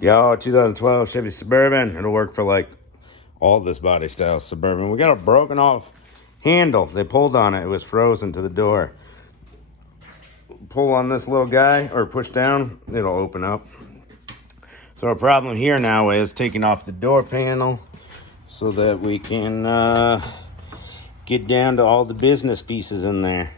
Yo, 2012 Chevy Suburban. It'll work for like all this body style Suburban. We got a broken off handle. They pulled on it. It was frozen to the door. Pull on this little guy or push down, it'll open up. So our problem here now is taking off the door panel so that we can get down to all the business pieces in there.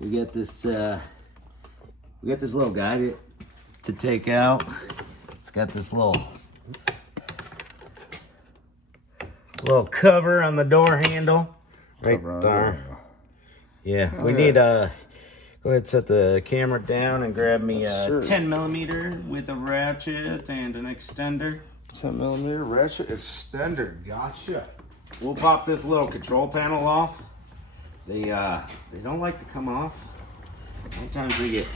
We got this little guy to take out. It's got this little cover on the door handle right there. Yeah, we need go ahead, set the camera down and grab me a 10mm with a ratchet and an extender. 10mm ratchet extender, gotcha. We'll pop this little control panel off. They don't like to come off. Sometimes they get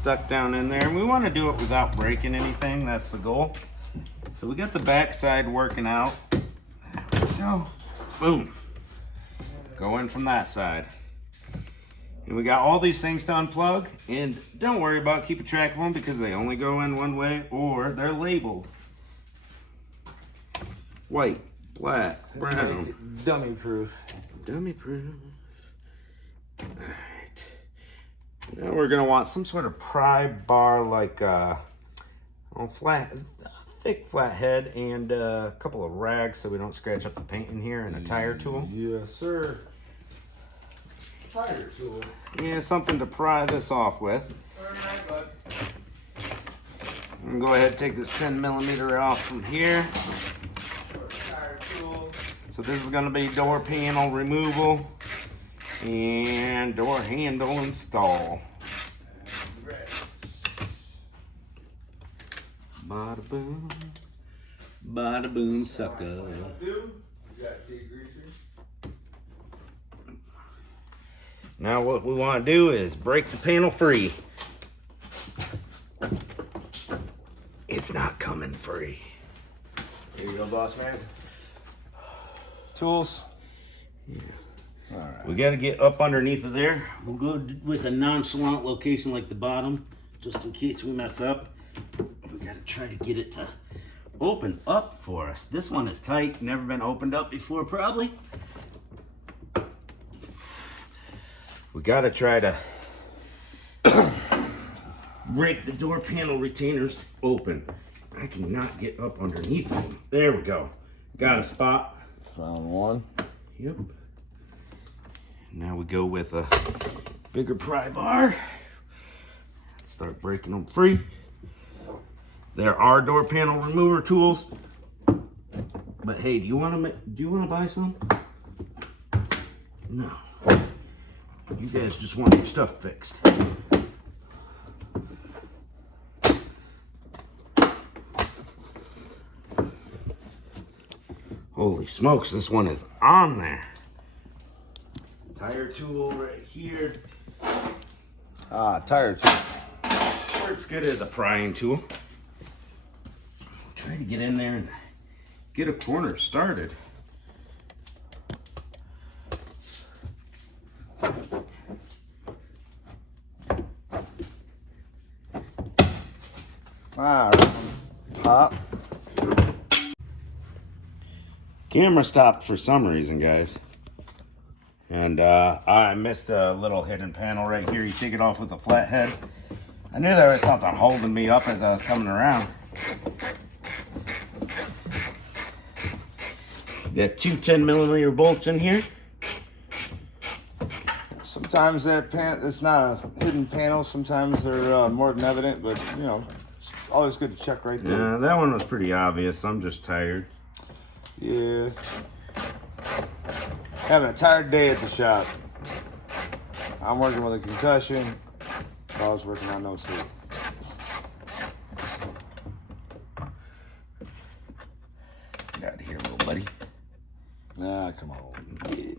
stuck down in there, and we want to do it without breaking anything. That's the goal. So we got the back side working out. There we go. Boom. Go in from that side. And we got all these things to unplug, and don't worry about keeping track of them because they only go in one way, or they're labeled white, black, brown. Dummy proof. Dummy proof. All right. Now we're gonna want some sort of pry bar, like thick flat head, and a couple of rags so we don't scratch up the paint in here, and a tire tool. Yes, sir. Tire tool. Yeah, something to pry this off with. Alright, bud. I'm gonna go ahead and take this 10mm off from here. Tire tool. So this is gonna be door panel removal and door handle install. Bada boom, bada boom, sucker. Now what we want to do is break the panel free. It's not coming free. Here you go, boss man. Tools. Yeah. All right. We got to get up underneath of there. We'll go with a nonchalant location like the bottom, just in case we mess up. We got to try to get it to open up for us. This one is tight, never been opened up before probably. We got to try to break the door panel retainers open. I cannot get up underneath them. There we go. Got a spot. Found one. Yep. Now we go with a bigger pry bar. Start breaking them free. There are door panel remover tools. But hey, do you want to buy some? No. You guys just want your stuff fixed. Holy smokes, this one is on there. Tire tool right here. Ah, tire tool. Works good as a prying tool. Try to get in there and get a corner started. All right. Pop. Camera stopped for some reason, guys. And I missed a little hidden panel right here. You take it off with a flat head. I knew there was something holding me up as I was coming around. Got two 10mm bolts in here. Sometimes it's not a hidden panel. Sometimes they're more than evident, but you know, it's always good to check right there. Yeah, that one was pretty obvious. I'm just tired. Yeah. Having a tired day at the shop. I'm working with a concussion. I was working on no sleep. Get out of here, little buddy. Nah, come on. Yeah.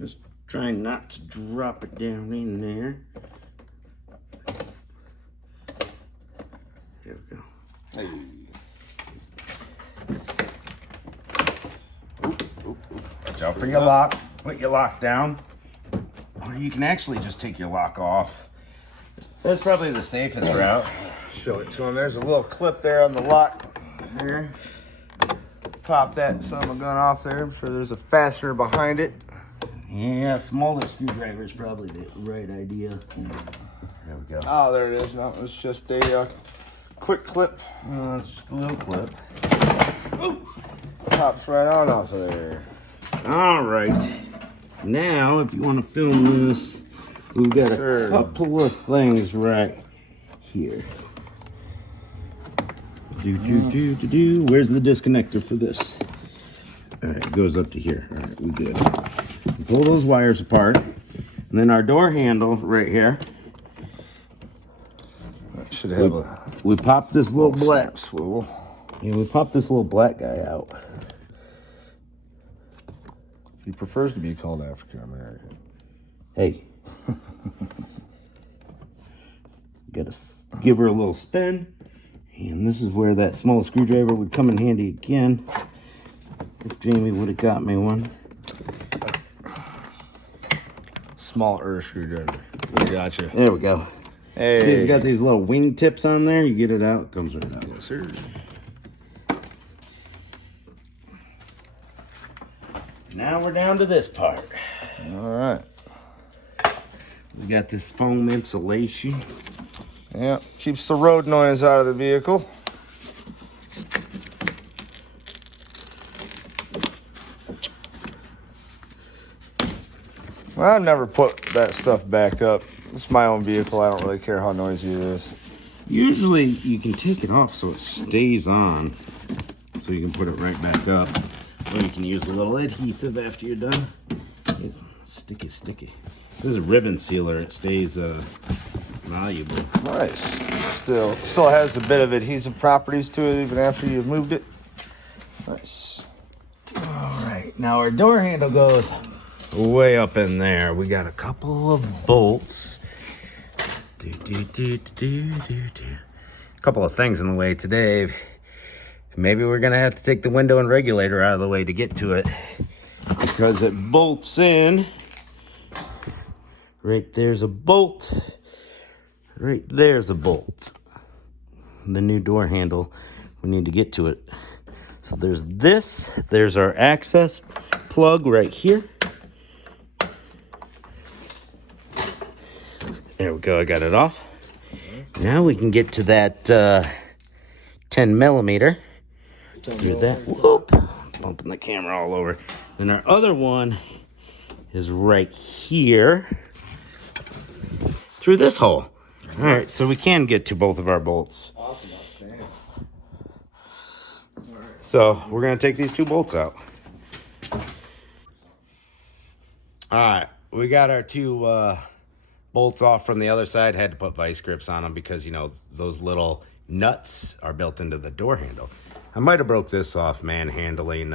Just trying not to drop it down in there. There we go. Hey. Watch out for your lock. Put your lock down. Or you can actually just take your lock off That's probably the safest route. Show it to him. There's a little clip there on the lock here. Pop that son of a gun off there. I'm sure there's a fastener behind it. Yeah, smaller screwdriver is probably the right idea. There we go. Oh, there it is. No, it's just a quick clip. It's just a little clip. Ooh. Pops right on off of there. All right. Now, if you want to film this, we've got a couple of things right here. Where's the disconnector for this? All right, it goes up to here. All right, we good. Pull those wires apart. And then our door handle right here. That should have we pop this little black swivel. Yeah, we pop this little black guy out. He prefers to be called African American. Hey. Gotta give her a little spin. And this is where that small screwdriver would come in handy again. If Jamie would have got me one. Small screwdriver. Gotcha. There we go. Hey. It's got these little wing tips on there. You get it out, it comes right out. Yes, sir. Now we're down to this part. All right. We got this foam insulation. Yeah, keeps the road noise out of the vehicle. Well, I've never put that stuff back up. It's my own vehicle. I don't really care how noisy it is. Usually you can take it off so it stays on, so you can put it right back up. Or you can use a little adhesive after you're done. It's sticky. This is a ribbon sealer. It stays valuable. Nice. Still has a bit of adhesive properties to it even after you've moved it. Nice. All right, now our door handle goes way up in there. We got a couple of bolts. A couple of things in the way today. Maybe we're gonna have to take the window and regulator out of the way to get to it, because it bolts in. Right there's a bolt. Right there's a bolt. The new door handle, we need to get to it. So there's this, there's our access plug right here. There we go, I got it off. Now we can get to that 10 millimeter. Through that, whoop, bumping the camera all over. Then our other one is right here through this hole. All right, so we can get to both of our bolts. Awesome, outstanding. So we're gonna take these two bolts out. All right, we got our two bolts off from the other side. Had to put vice grips on them because, you know, those little nuts are built into the door handle. I might have broke this off manhandling.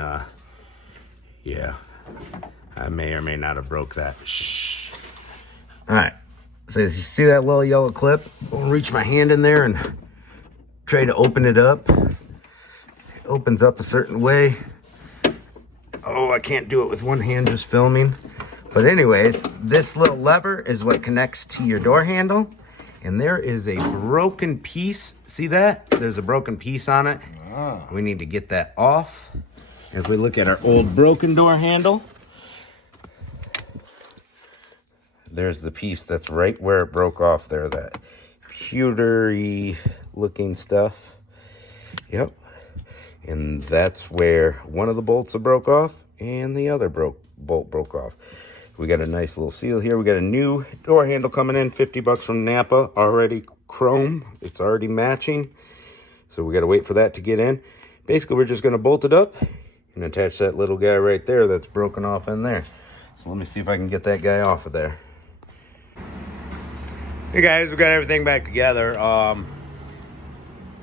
Yeah, I may or may not have broke that. Shh. All right, so as you see that little yellow clip, I'll reach my hand in there and try to open it up. It opens up a certain way. Oh, I can't do it with one hand just filming. But anyways, this little lever is what connects to your door handle. And there is a broken piece. See that? There's a broken piece on it. We need to get that off. If we look at our old broken door handle, there's the piece that's right where it broke off there, that pewtery looking stuff. Yep. And that's where one of the bolts broke off and the other bolt broke off. We got a nice little seal here. We got a new door handle coming in, 50 bucks from Napa, already chrome. It's already matching. So we got to wait for that to get in. Basically, we're just going to bolt it up and attach that little guy right there that's broken off in there. So let me see if I can get that guy off of there. Hey guys, we got everything back together.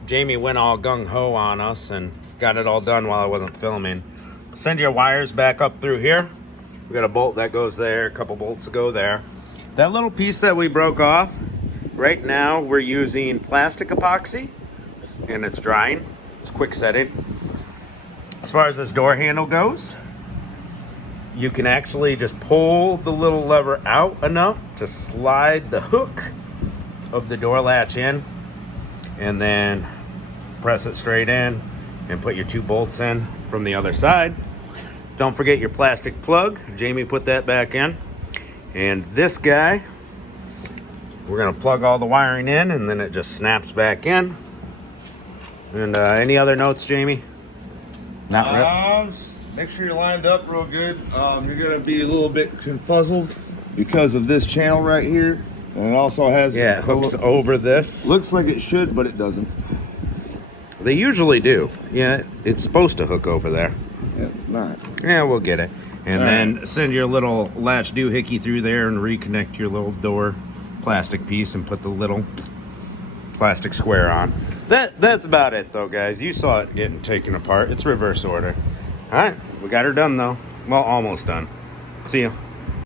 Jamie went all gung-ho on us and got it all done while I wasn't filming. Send your wires back up through here. We got a bolt that goes there, a couple bolts go there. That little piece that we broke off, right now we're using plastic epoxy and it's drying. It's quick setting. As far as this door handle goes, you can actually just pull the little lever out enough to slide the hook of the door latch in, and then press it straight in and put your 2 bolts in from the other side. Don't forget your plastic plug. Jamie put that back in. And this guy, we're gonna plug all the wiring in, and then it just snaps back in. And any other notes, Jamie? Not really. Make sure you're lined up real good. You're gonna be a little bit confuzzled because of this channel right here, and it also has Yeah, it hooks over this. Looks like it should, but it doesn't. They usually do. Yeah, it's supposed to hook over there. Yeah, it's not. Yeah, we'll get it. And All then right. send your little latch doohickey through there and reconnect your little door plastic piece and put the little plastic square on. That's about it though, guys. You saw it getting taken apart. It's reverse order. All right, we got her done though. Well, almost done. See ya.